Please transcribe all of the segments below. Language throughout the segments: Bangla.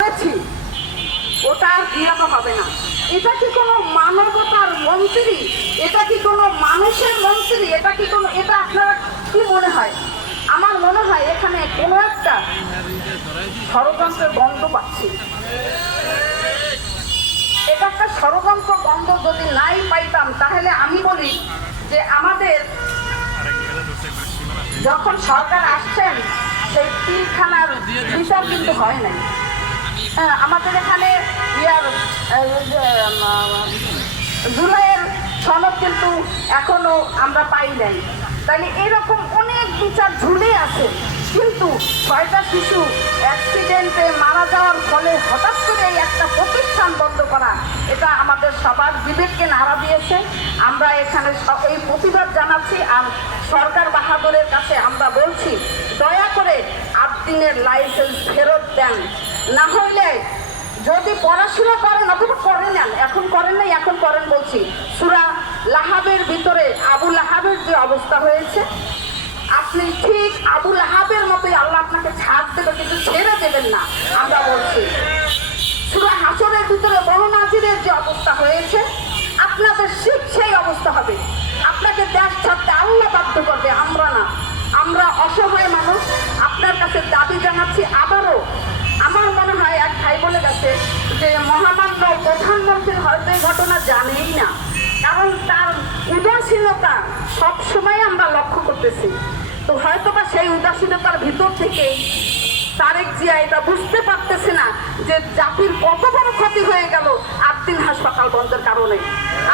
করেছি ওটা আর ফিরানো হবে না। এটা কি কোনো মানবতার মন্ত্রী? এটা কি কোনো মানুষের মন্ত্রী? এটা কি কোনো, এটা আপনারা কি মনে হয়? আমার মনে হয় এখানে কোনো একটা ষড়যন্ত্রের গন্ধ পাচ্ছি। এটা একটা ষড়যন্ত্র গন্ধ যদি নাই পাইতাম তাহলে আমি বলি যে আমাদের যখন সরকার আসছেন সেই পিলখানার বিচার কিন্তু হয় নাই। আমাদের এখানে জুলাইয়ের সনদ কিন্তু এখনো আমরা পাই নাই। তাহলে এরকম অনেক বিচার ঝুলে আছে, কিন্তু 6টা শিশু অ্যাক্সিডেন্টে মারা যাওয়ার ফলে হঠাৎ করে এই একটা প্রতিষ্ঠান বন্ধ করা, এটা আমাদের সবার বিবেককে নাড়া দিয়েছে। আমরা এখানে এই প্রতিবাদ জানাচ্ছি। আর সরকার বাহাদুরের কাছে আমরা বলছি, দয়া করে 8 দিনের লাইসেন্স ফেরত দেন। না হইলে যদি পড়াশোনা করেন অথবা করেন না, এখন করেন নাই, এখন করেন বলছি, সূরা লাহাবের ভিতরে আবু লাহাবের যে অবস্থা হয়েছে, আপনি ঠিক আবু লাহাবের মতোই আল্লাহ আপনাকে ছাড় দেবে, কিন্তু ছেড়ে দেবেন না। আমরা বলছি সূরা হাসরের ভিতরে বনু নাজিরের যে অবস্থা হয়েছে, আপনাদের ঠিক সেই অবস্থা হবে। আপনাকে দেশ ছাড়তে আল্লাহ বাধ্য করবে, আমরা না। আমরা অসহায় মানুষ আপনার কাছে দাবি জানাচ্ছি আবারও। আমার মনে হয় এক ভাই বলে গেছে যে মহামান্য প্রধানমন্ত্রী হয়তো এই ঘটনা জানেই না, কারণ তার উদাসীনতা সবসময় আমরা লক্ষ্য করতেছি। তো হয়তো বা সেই উদাসীনতার ভিতর থেকে তারেক জিয়া এটা বুঝতে পারতেছে না যে জাতির কত বড় ক্ষতি হয়ে গেল 8 দিন হাসপাতাল বন্ধের কারণে।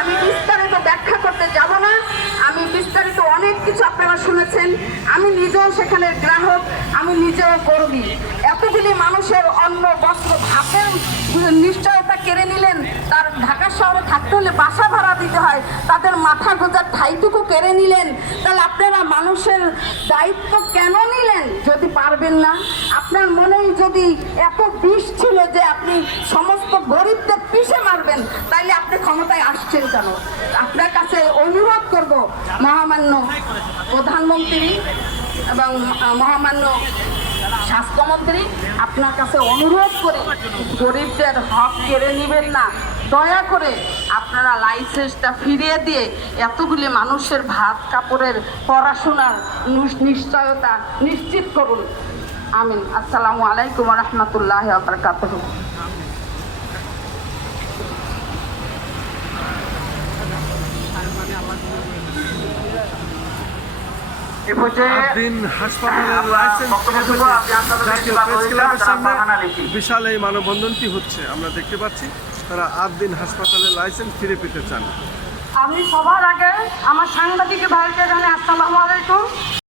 আমি বিস্তারিত ব্যাখ্যা করতে যাব না, আমি বিস্তারিত অনেক কিছু আপনারা শুনেছেন। আমি নিজেও সেখানে গ্রাহক, আমি নিজেও কর্মী। এতগুলি মানুষের অন্ন বস্ত্র ভাতের নিশ্চয়তা কেড়ে নিলেন। তার ঢাকা শহরে থাকতে হলে বাসা ভাড়া দিতে হয়, তাদের মাথা গোজার ঠাইটুকু কেড়ে নিলেন। তাহলে আপনারা মানুষের দায়িত্ব কেন নিলেন যদি পারবেন না? আপনার মনেই যদি এত বিষ ছিল যে আপনি সমস্ত গরিবদের পিষে মারবেন, তাইলে আপনি ক্ষমতায় আসছেন কেন? আপনার কাছে অনুরোধ করব, মহামান্য প্রধানমন্ত্রী এবং মহামান্য স্বাস্থ্যমন্ত্রী, আপনার কাছে অনুরোধ করে গরিবদের হক কেড়ে নেবেন না। দয়া করে আপনারা লাইসেন্সটা ফিরিয়ে দিয়ে এতগুলি মানুষের ভাত কাপড়ের পড়াশোনার নিশ্চয়তা নিশ্চিত করুন। আমিন। আসসালামু আলাইকুম ওয়া রাহমাতুল্লাহি ওয়া বারাকাতুহু। বিশাল এই মানববন্ধনটি হচ্ছে, আমরা দেখতে পাচ্ছি তারা 8 দিন হাসপাতালের লাইসেন্স ফিরে পেতে চান। আমি সবার আগে আমার সাংবাদিক ভাইকে জানাই আসসালামু আলাইকুম।